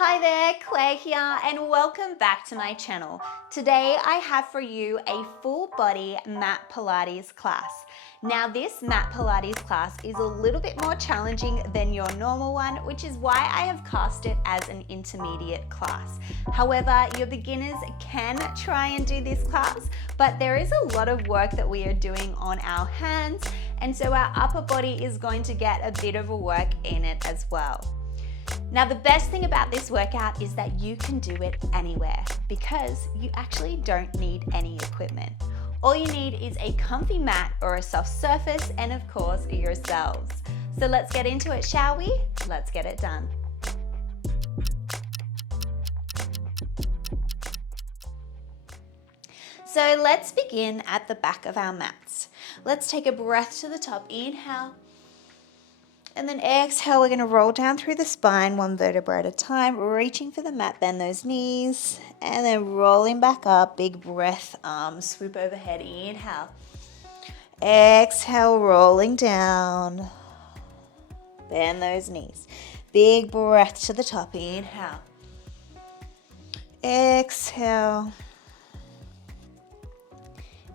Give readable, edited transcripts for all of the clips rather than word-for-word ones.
Hi there, Claire here, and welcome back to my channel. Today I have for you a full body mat Pilates class. Now this mat Pilates class is a little bit more challenging than your normal one, which is why I have cast it as an intermediate class. However, your beginners can try and do this class, but there is a lot of work that we are doing on our hands, and so our upper body is going to get a bit of a work in it as well. Now the best thing about this workout is that you can do it anywhere because you actually don't need any equipment. All you need is a comfy mat or a soft surface and of course yourselves. So let's get into it, shall we? Let's get it done. So let's begin at the back of our mats. Let's take a breath to the top, inhale. And then exhale, we're going to roll down through the spine, one vertebra at a time, reaching for the mat, bend those knees, and then rolling back up, big breath, arms swoop overhead, inhale. Exhale, rolling down, bend those knees. Big breath to the top, inhale. Exhale.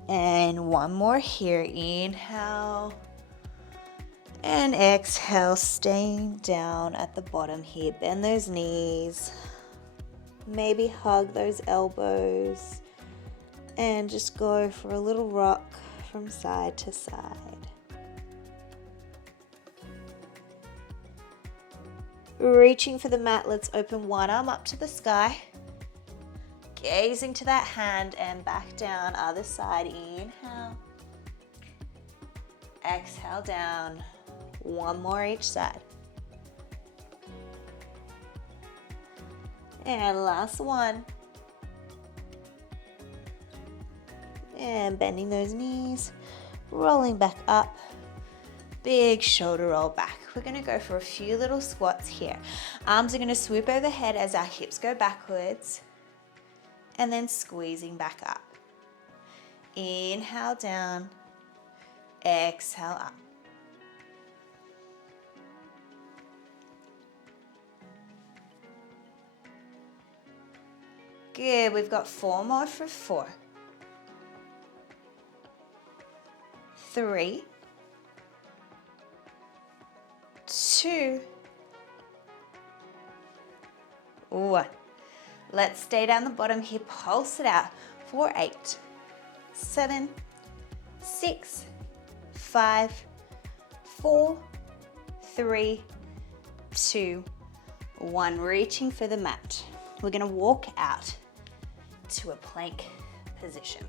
And one more here, inhale. And exhale, staying down at the bottom here. Bend those knees. Maybe hug those elbows. And just go for a little rock from side to side. Reaching for the mat, let's open one arm up to the sky. Gazing to that hand and back down, other side, inhale. Exhale down. One more each side. And last one. And bending those knees, rolling back up. Big shoulder roll back. We're going to go for a few little squats here. Arms are going to swoop overhead as our hips go backwards. And then squeezing back up. Inhale down. Exhale up. Good, we've got 4 more for 4. 3, 2, 1. Let's stay down the bottom here, pulse it out for 8, 7, 6, 5, 4, 3, 2, 1. Reaching for the mat. We're going to walk out to a plank position.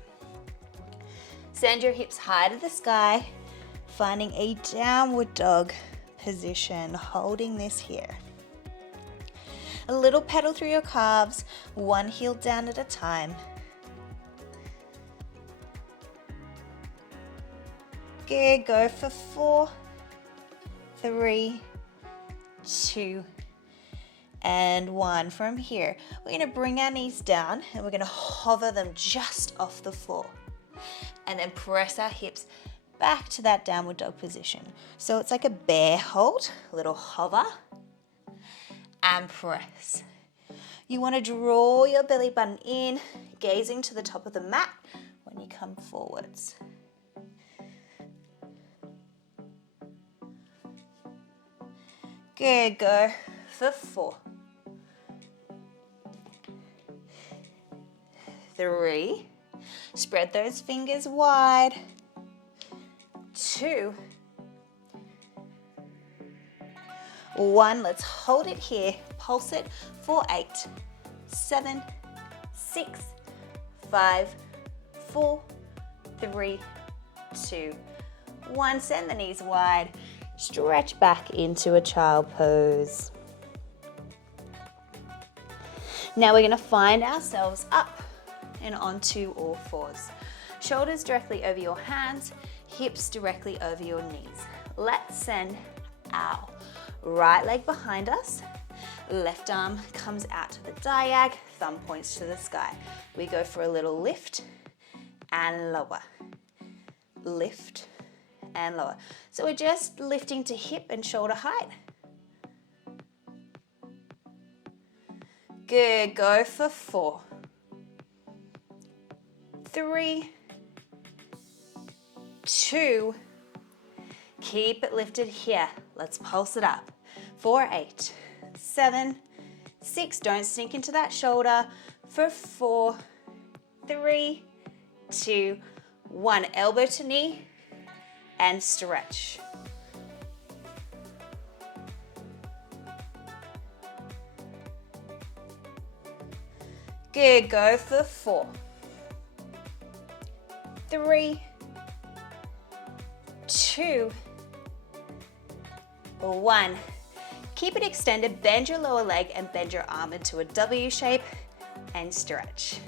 Send your hips high to the sky, finding a downward dog position, holding this here. A little pedal through your calves, one heel down at a time. Good, go for 4, 3, 2, and 1. From here, we're going to bring our knees down and we're going to hover them just off the floor. And then press our hips back to that downward dog position. So it's like a bear hold, a little hover, and press. You want to draw your belly button in, gazing to the top of the mat when you come forwards. Good, go for 4. 3, spread those fingers wide. 2, 1, let's hold it here, pulse it for 8, 7, 6, 5, 4, 3, 2, 1. Send the knees wide, stretch back into a child pose. Now we're going to find ourselves up and onto all fours. Shoulders directly over your hands, hips directly over your knees. Let's send our right leg behind us. Left arm comes out to the diag, thumb points to the sky. We go for a little lift and lower. Lift and lower. So we're just lifting to hip and shoulder height. Good, go for 4, 3, 2, keep it lifted here. Let's pulse it up. 4, 8, 7, 6, don't sink into that shoulder. For 4, 3, 2, 1, elbow to knee and stretch. Good, go for 4, 3, 2, 1. Keep it extended, bend your lower leg and bend your arm into a W shape and stretch.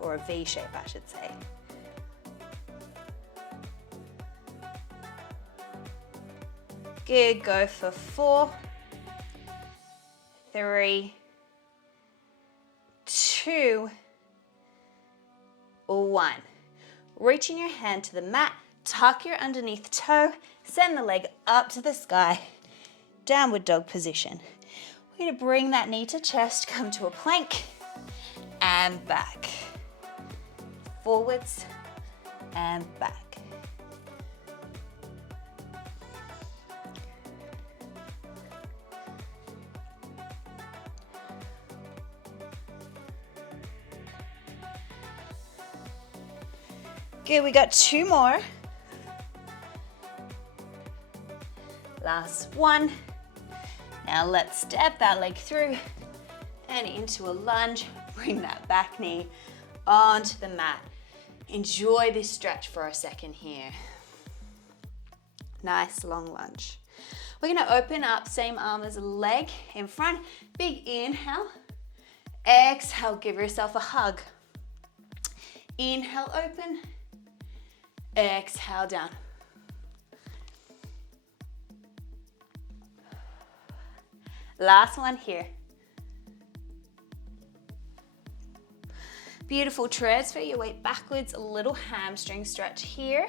Or a V shape, I should say. Good, go for 4, 3, 2, 1. Reaching your hand to the mat, tuck your underneath toe, send the leg up to the sky, downward dog position. We're going to bring that knee to chest, come to a plank, and back. Forwards and back. Good, we got 2 more. Last one. Now let's step that leg through and into a lunge. Bring that back knee onto the mat. Enjoy this stretch for a second here. Nice long lunge. We're going to open up, same arm as a leg in front. Big inhale. Exhale, give yourself a hug. Inhale, open. Exhale, down. Last one here. Beautiful. Transfer your weight backwards, a little hamstring stretch here.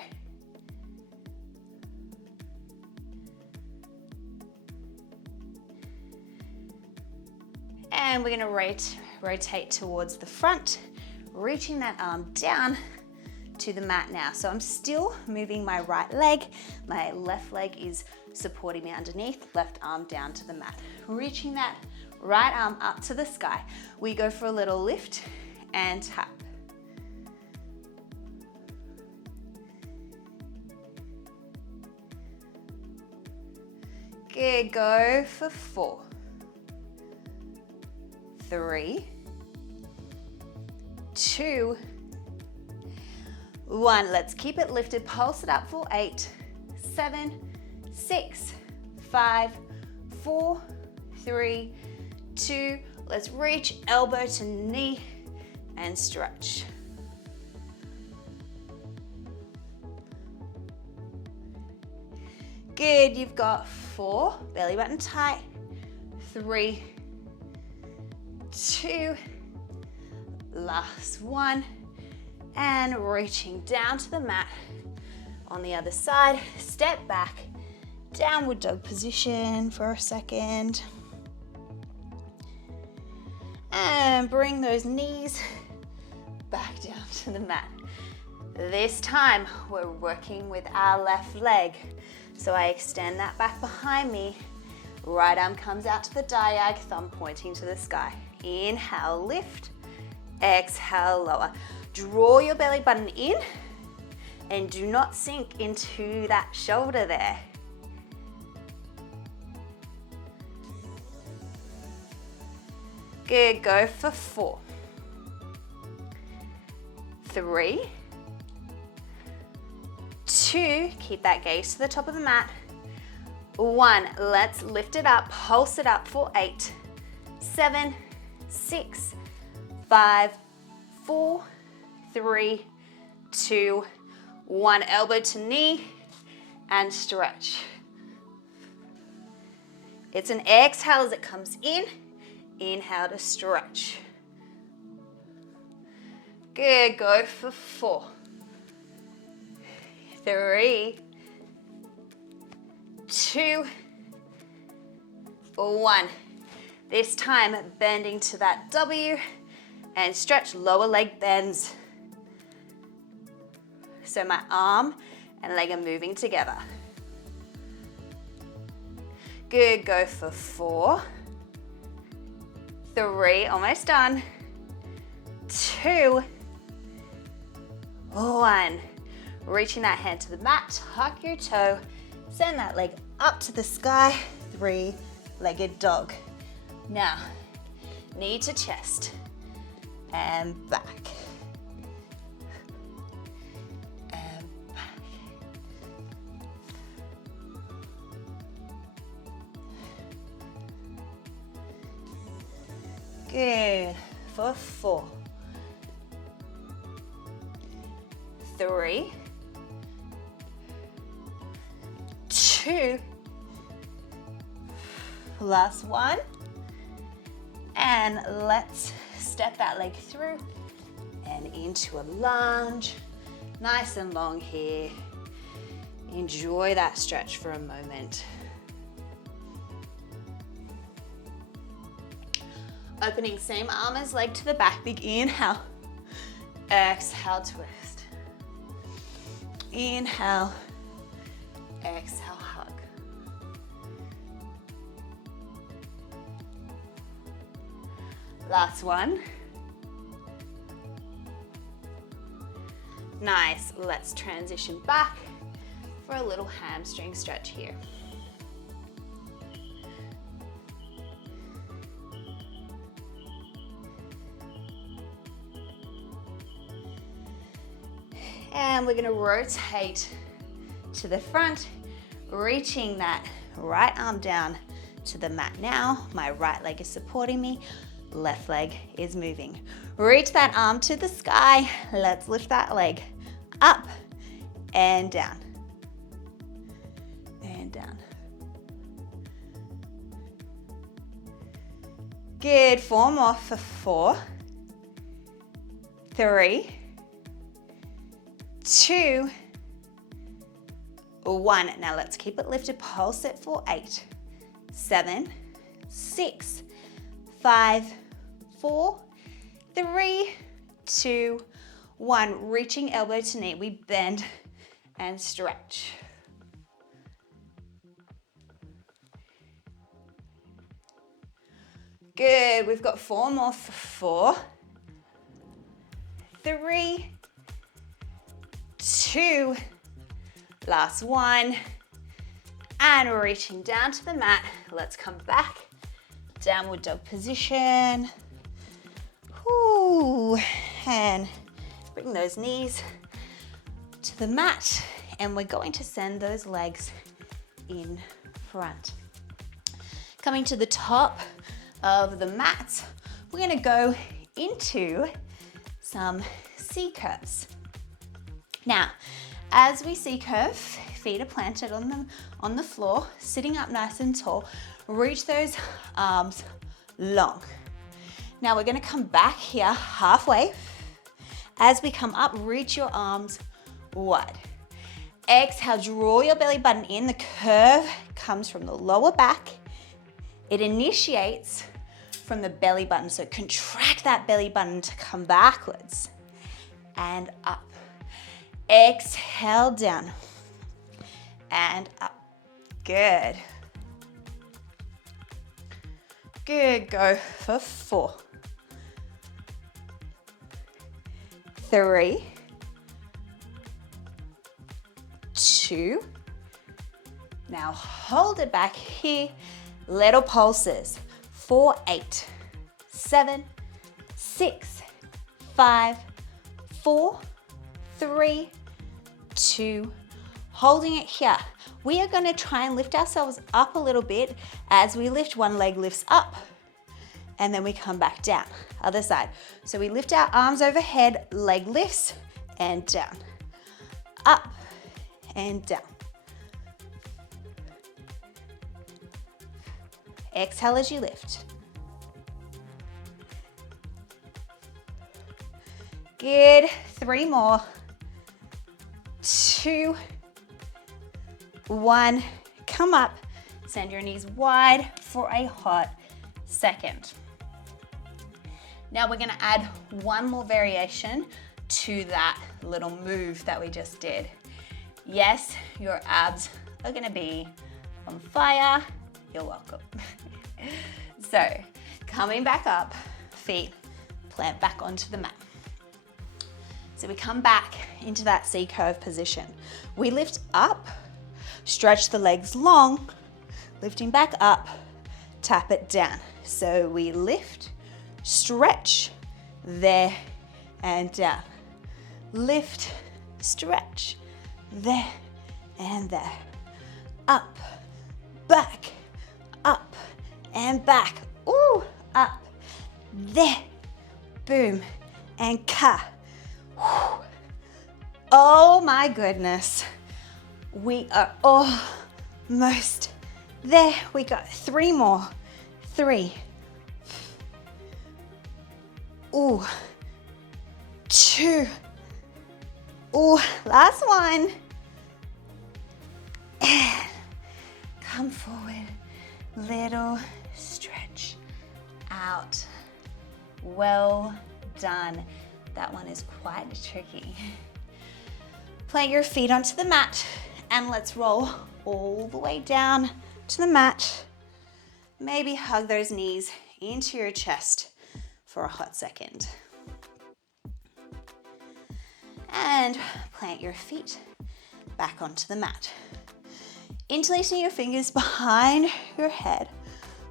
And we're going to rotate towards the front, reaching that arm down to the mat now. So I'm still moving my right leg. My left leg is supporting me underneath, left arm down to the mat. Reaching that right arm up to the sky. We go for a little lift and tap. Good, go for 4, 3, 2, 1. Let's keep it lifted. Pulse it up for 8, 7, 6, 5, 4, 3, 2. Let's reach elbow to knee and stretch. Good, you've got 4, belly button tight, 3, 2, last one, and reaching down to the mat on the other side. Step back, downward dog position for a second. And bring those knees back down to the mat. This time, we're working with our left leg. So I extend that back behind me. Right arm comes out to the diag, thumb pointing to the sky. Inhale, lift. Exhale, lower. Draw your belly button in and do not sink into that shoulder there. Good, go for 4, 3, 2, keep that gaze to the top of the mat. 1, let's lift it up, pulse it up for 8, 7, 6, 5, 4, 3, 2, 1. Elbow to knee and stretch. It's an exhale as it comes in. Inhale to stretch. Good, go for 4, 3, 2, 1. This time, bending to that W and stretch, lower leg bends. So my arm and leg are moving together. Good, go for 4, 3, almost done, 2, 1. Reaching that hand to the mat, tuck your toe, send that leg up to the sky, 3-legged dog. Now, knee to chest and back. And back. Good, for 4, 3, 2, last one, and let's step that leg through and into a lunge. Nice and long here. Enjoy that stretch for a moment. Opening same arm as leg to the back, big inhale, exhale, twist. Inhale, exhale, hug. Last one. Nice, let's transition back for a little hamstring stretch here. And we're going to rotate to the front, reaching that right arm down to the mat now. My right leg is supporting me, left leg is moving. Reach that arm to the sky. Let's lift that leg up and down. And down. Good, 4 more for 4, 3, 2, 1. Now let's keep it lifted. Pulse it for 8, 7, 6, 5, 4, 3, 2, 1. Reaching elbow to knee. We bend and stretch. Good. We've got 4 more for 4, 3, 2, last one, and we're reaching down to the mat. Let's come back, downward dog position. Ooh, and bring those knees to the mat, and we're going to send those legs in front. Coming to the top of the mat, we're going to go into some C curves. Now, as we C curve, feet are planted on the floor, sitting up nice and tall. Reach those arms long. Now we're going to come back here halfway. As we come up, reach your arms wide. Exhale, draw your belly button in. The curve comes from the lower back. It initiates from the belly button, so contract that belly button to come backwards and up. Exhale, down and up. Good. Good, go for 4, 3, 2. Now hold it back here. Little pulses. 4, 8, 7, 6, 5, 4, 3, 2, holding it here. We are going to try and lift ourselves up a little bit. As we lift, one leg lifts up and then we come back down. Other side. So we lift our arms overhead, leg lifts and down. Up and down. Exhale as you lift. Good. 3 more. 2, 1. Come up. Send your knees wide for a hot second. Now we're gonna add one more variation to that little move that we just did. Yes, your abs are gonna be on fire. You're welcome. So, coming back up, feet plant back onto the mat. So we come back into that C curve position. We lift up, stretch the legs long, lifting back up, tap it down. So we lift, stretch, there and down. Lift, stretch, there and there. Up, back, up and back. Ooh, up, there, boom, and ka. Oh my goodness. We are almost there. We got 3 more. 3. Ooh. 2. Ooh, last one. And come forward. Little stretch out. Well done. That one is quite tricky. Plant your feet onto the mat and let's roll all the way down to the mat. Maybe hug those knees into your chest for a hot second. And plant your feet back onto the mat. Interlacing your fingers behind your head.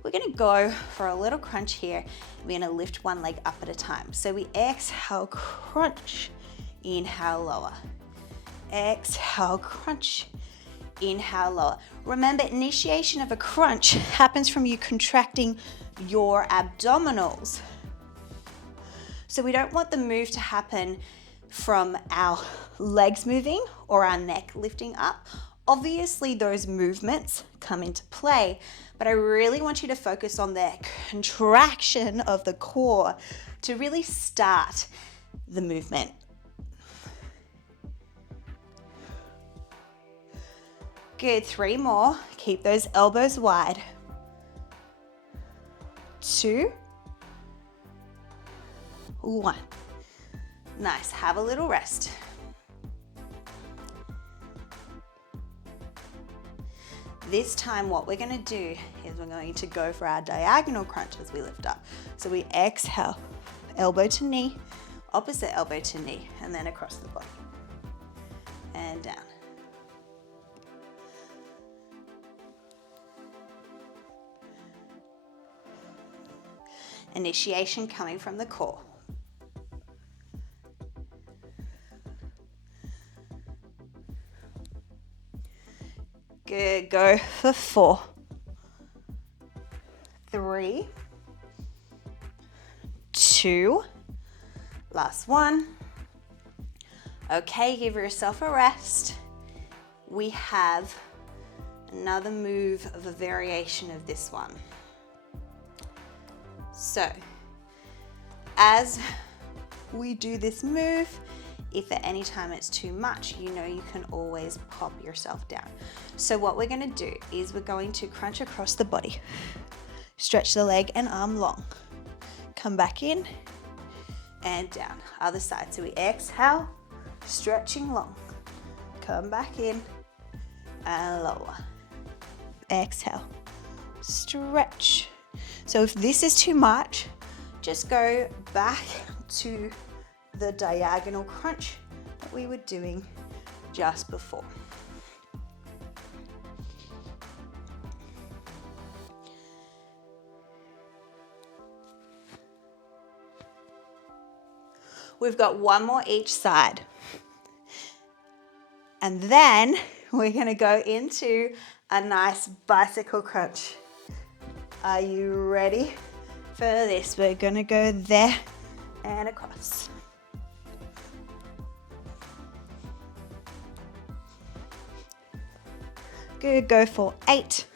We're gonna go for a little crunch here. We're gonna lift one leg up at a time. So we exhale, crunch, inhale, lower. Exhale, crunch, inhale, lower. Remember, initiation of a crunch happens from you contracting your abdominals. So we don't want the move to happen from our legs moving or our neck lifting up. Obviously, those movements come into play, but I really want you to focus on the contraction of the core to really start the movement. Good, 3 more. Keep those elbows wide. 2, 1. Nice, have a little rest. This time what we're gonna do is we're going to go for our diagonal crunch as we lift up. So we exhale, elbow to knee, opposite elbow to knee, and then across the body. And down. Initiation coming from the core. Good, go for 4, 3, 2, last one. Okay, give yourself a rest. We have another move of a variation of this one. So, as we do this move, if at any time it's too much, you know you can always pop yourself down. So what we're gonna do is we're going to crunch across the body. Stretch the leg and arm long. Come back in and down. Other side. So we exhale, stretching long. Come back in and lower. Exhale, stretch. So if this is too much, just go back to the diagonal crunch that we were doing just before. We've got one more each side. And then we're gonna go into a nice bicycle crunch. Are you ready for this? We're gonna go there and across. Good, go for 8,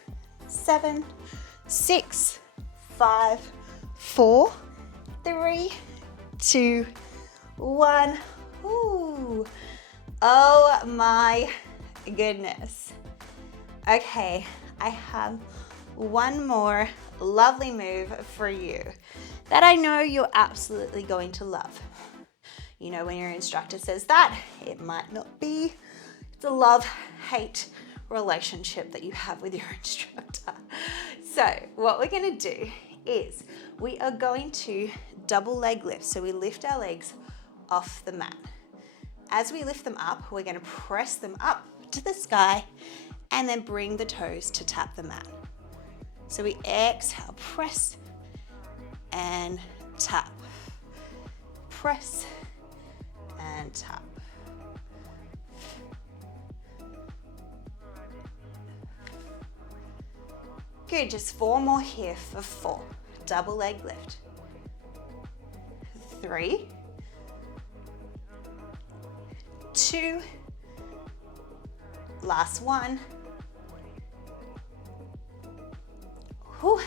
7, 6, 5, 4, 3, 2, 1. Ooh. Oh my goodness. Okay, I have one more lovely move for you that I know you're absolutely going to love. You know, when your instructor says that, it might not be. It's a love-hate relationship that you have with your instructor. So what we're gonna do is we are going to double leg lift. So we lift our legs off the mat. As we lift them up, we're gonna press them up to the sky and then bring the toes to tap the mat. So we exhale, press and tap. Press and tap. Good, just 4 more here for 4. Double leg lift. 3, 2, last 1. Whew.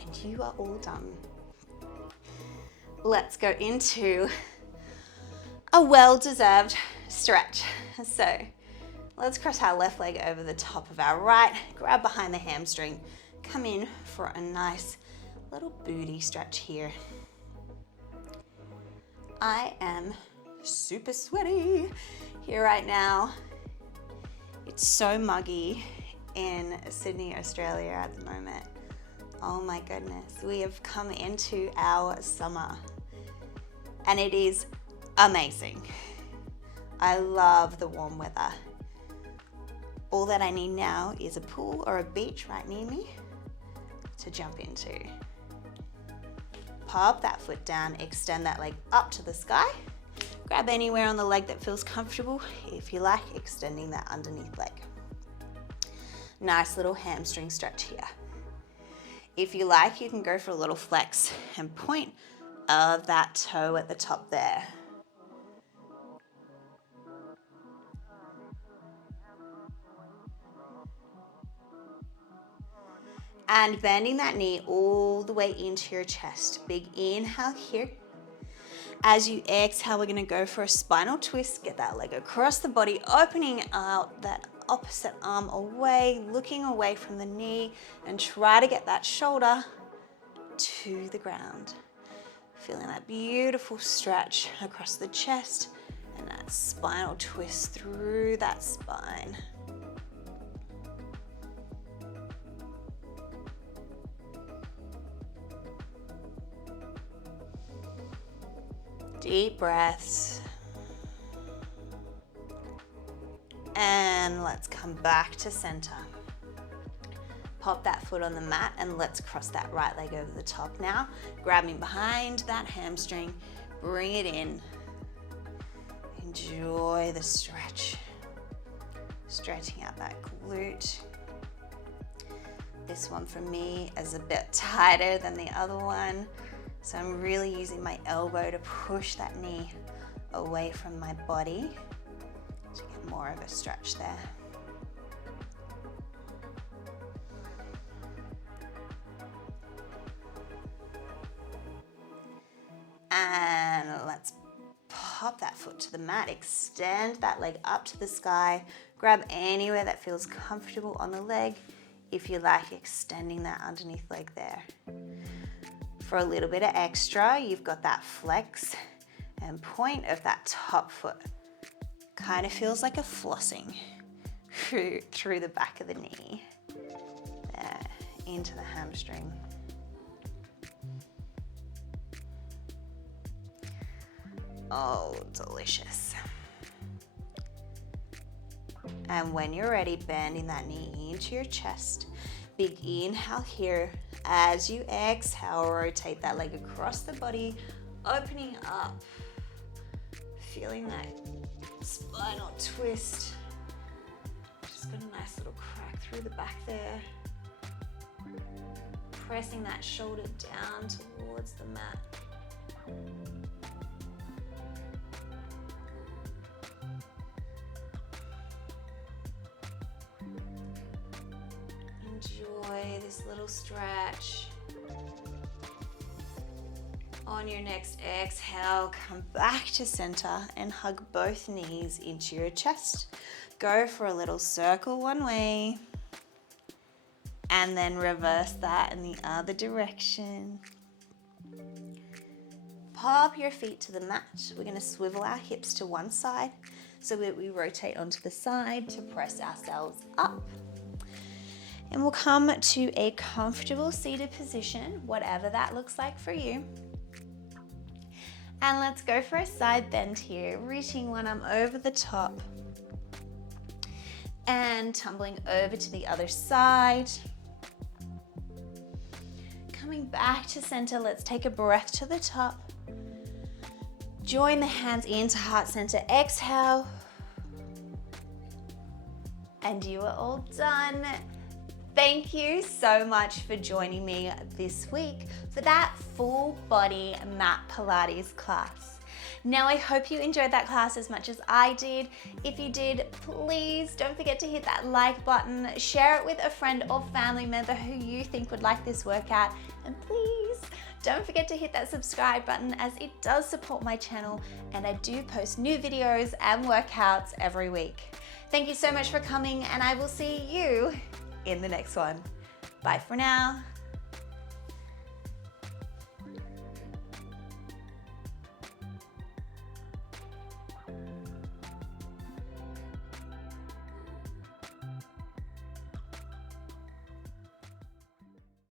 And you are all done. Let's go into a well-deserved stretch. So let's cross our left leg over the top of our right, grab behind the hamstring, come in for a nice little booty stretch here. I am super sweaty here right now. It's so muggy in Sydney, Australia at the moment. Oh my goodness, we have come into our summer and it is amazing. I love the warm weather. All that I need now is a pool or a beach right near me to jump into. Pop that foot down, extend that leg up to the sky. Grab anywhere on the leg that feels comfortable. If you like, extending that underneath leg. Nice little hamstring stretch here. If you like, you can go for a little flex and point of that toe at the top there. And bending that knee all the way into your chest. Big inhale here. As you exhale, we're gonna go for a spinal twist. Get that leg across the body, opening out that opposite arm away, looking away from the knee, and try to get that shoulder to the ground. Feeling that beautiful stretch across the chest and that spinal twist through that spine. Deep breaths. And let's come back to center. Pop that foot on the mat and let's cross that right leg over the top now. Grabbing behind that hamstring, bring it in. Enjoy the stretch. Stretching out that glute. This one for me is a bit tighter than the other one. So I'm really using my elbow to push that knee away from my body to get more of a stretch there. And let's pop that foot to the mat, extend that leg up to the sky, grab anywhere that feels comfortable on the leg. If you like, extending that underneath leg there. For a little bit of extra, you've got that flex and point of that top foot. Kind of feels like a flossing through the back of the knee. There, into the hamstring. Oh, delicious. And when you're ready, bending that knee into your chest. Big inhale here. As you exhale, rotate that leg across the body, opening up. Feeling that spinal twist. Just got a nice little crack through the back there. Pressing that shoulder down towards the mat. Enjoy this little stretch. On your next exhale, come back to center and hug both knees into your chest. Go for a little circle one way and then reverse that in the other direction. Pop your feet to the mat. We're going to swivel our hips to one side so that we rotate onto the side to press ourselves up. And we'll come to a comfortable seated position, whatever that looks like for you. And let's go for a side bend here, reaching one arm over the top and tumbling over to the other side. Coming back to center, let's take a breath to the top. Join the hands into heart center, exhale. And you are all done. Thank you so much for joining me this week for that full body mat Pilates class. Now, I hope you enjoyed that class as much as I did. If you did, please don't forget to hit that like button, share it with a friend or family member who you think would like this workout, and please don't forget to hit that subscribe button as it does support my channel and I do post new videos and workouts every week. Thank you so much for coming, and I will see you in the next one. Bye for now.